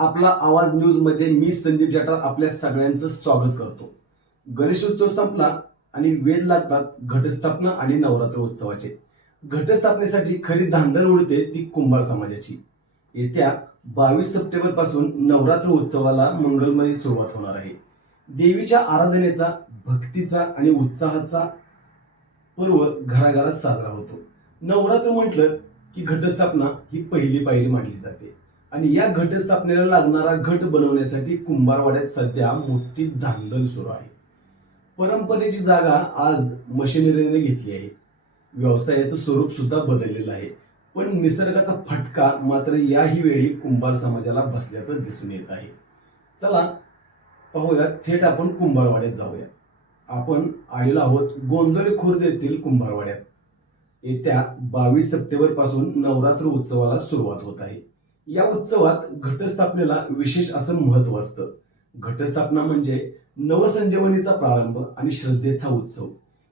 आपला आवाज न्यूजमध्ये मी संदीप जाटार आपल्या सगळ्यांचं स्वागत करतो. गणेशोत्सव संपला आणि वेद लागतात घटस्थापना आणि नवरात्र उत्सवाचे. घटस्थापनेसाठी खरी धांदल उडते ती कुंभार समाजाची. येत्या बावीस सप्टेंबरपासून नवरात्र उत्सवाला मंगलमयी सुरुवात होणार आहे. देवीच्या आराधनेचा भक्तीचा आणि उत्साहाचा पर्व घराघरात साजरा होतो. नवरात्र म्हटलं की घटस्थापना ही पहिली पायरी मानली जाते. आणि या घटस्थापनेला लागणारा घट बनवण्यासाठी कुंभारवाड्यात सध्या मोठी धांदल सुरू आहे. परंपरेची जागा आज मशिनरीने घेतली आहे. व्यवसायाचं स्वरूप सुद्धा बदललेलं आहे. पण निसर्गाचा फटका मात्र याही वेळी कुंभार समाजाला बसल्याचं दिसून येत आहे. चला पाहूया थेट आपण कुंभारवाड्यात जाऊया. आपण आलेलो आहोत गोंधळे खुर्द येथील कुंभारवाड्यात. येत्या बावीस सप्टेंबरपासून नवरात्र उत्सवाला सुरुवात होत आहे. या उत्सवात घटस्थापनेला विशेष असं महत्त्व असतं. घटस्थापना म्हणजे नवसंजीवनीचा प्रारंभ आणि श्रद्धेचा उत्सव.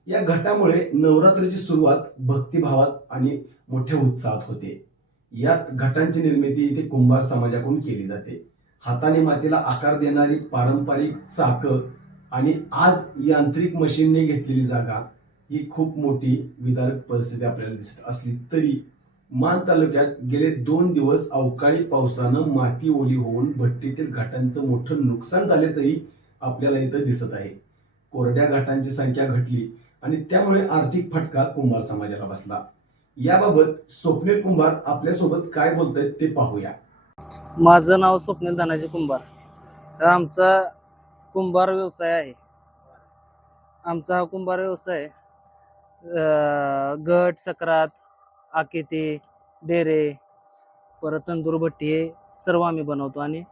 या घटामुळे नवरात्रीची सुरुवात भक्तिभावात आणि मोठ्या उत्साहात होते. यात घटांची निर्मिती इथे कुंभार समाजाकडून केली जाते. हाताने मातीला आकार देणारी पारंपरिक चाकं आणि आज यांत्रिक मशीनने घेतलेली जागा ही खूप मोठी विदारक परिस्थिती आपल्याला दिसत असली तरी मान तालुक्यात गेले दोन दिवस अवकाळी पावसानं माती ओली होऊन भट्टीतील घाटांचं मोठं नुकसान झाल्याचंही आपल्याला इथं दिसत आहे. कोरड्या घाटांची संख्या घटली आणि त्यामुळे आर्थिक फटका कुंभार समाजाला बसला. याबाबत स्वप्नील कुंभार आपल्यासोबत काय बोलतायत ते पाहूया. माझं नाव स्वप्नील धनाजी कुंभार. तर आमचा कुंभार व्यवसाय आहे. आमचा हा कुंभार व्यवसाय गट सक्रात आकेते डेरे परत तंदूर भट्टी हे सर्व आम्ही बनवतो आणि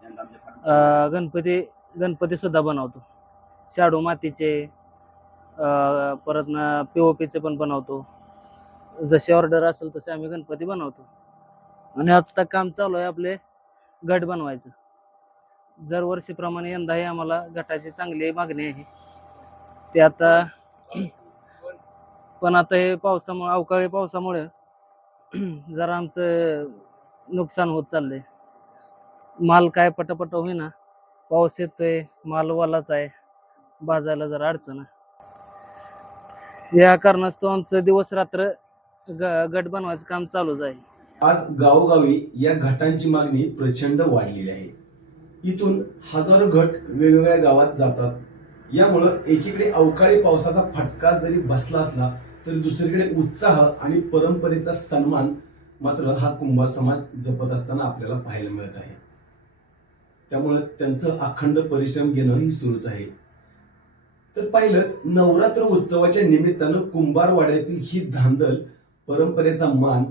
गणपती गणपती सुद्धा बनवतो. शाडू मातीचे परत ना पीचे पण बनवतो. जशी ऑर्डर असेल तसे आम्ही गणपती बनवतो. आणि आत्ता काम चालू आहे आपले गट बनवायचं. जर वर्षीप्रमाणे यंदाही आम्हाला गटाची चांगली मागणी आहे. ते आता पण आता हे पावसामुळे अवकाळी पावसामुळे जरा आमचं नुकसान होत चाललंय. माल काय पटापट होईना. पाऊस येतोय माल वालाच आहे. बाजायला जरा अडचण या कारणास्तव आमचं दिवस रात्र गट बनवायचं काम चालूच आहे. आज गावोगावी या घटांची मागणी प्रचंड वाढलेली आहे. इथून हजारो घट वेगवेगळ्या गावात जातात. यामुळं एकीकडे अवकाळी पावसाचा फटका जरी बसला असला तरी दुसरीकडे उत्साह आणि परंपरेचा सन्मान मात्र हा कुंभार समाज जपत असताना आपल्याला पाहायला मिळत आहे. त्यामुळे त्यांचं अखंड परिश्रम घेणं ही सुरूच आहे. तर पाहिलं नवरात्र उत्सवाच्या निमित्तानं कुंभारवाड्यातील ही धांदल परंपरेचा मान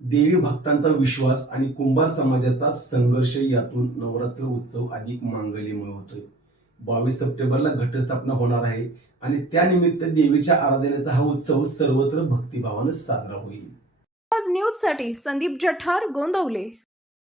देवी भक्तांचा विश्वास आणि कुंभार समाजाचा संघर्ष यातून नवरात्र उत्सव अधिक मांगल्यमय होतोय. बावीस सप्टेंबरला घटस्थापना होणार आहे आणि त्यानिमित्त देवीच्या आराधनेचा हा उत्सव सर्वत्र भक्तिभावानं साजरा होईल. आज न्यूजसाठी संदीप जठार गोंदवले.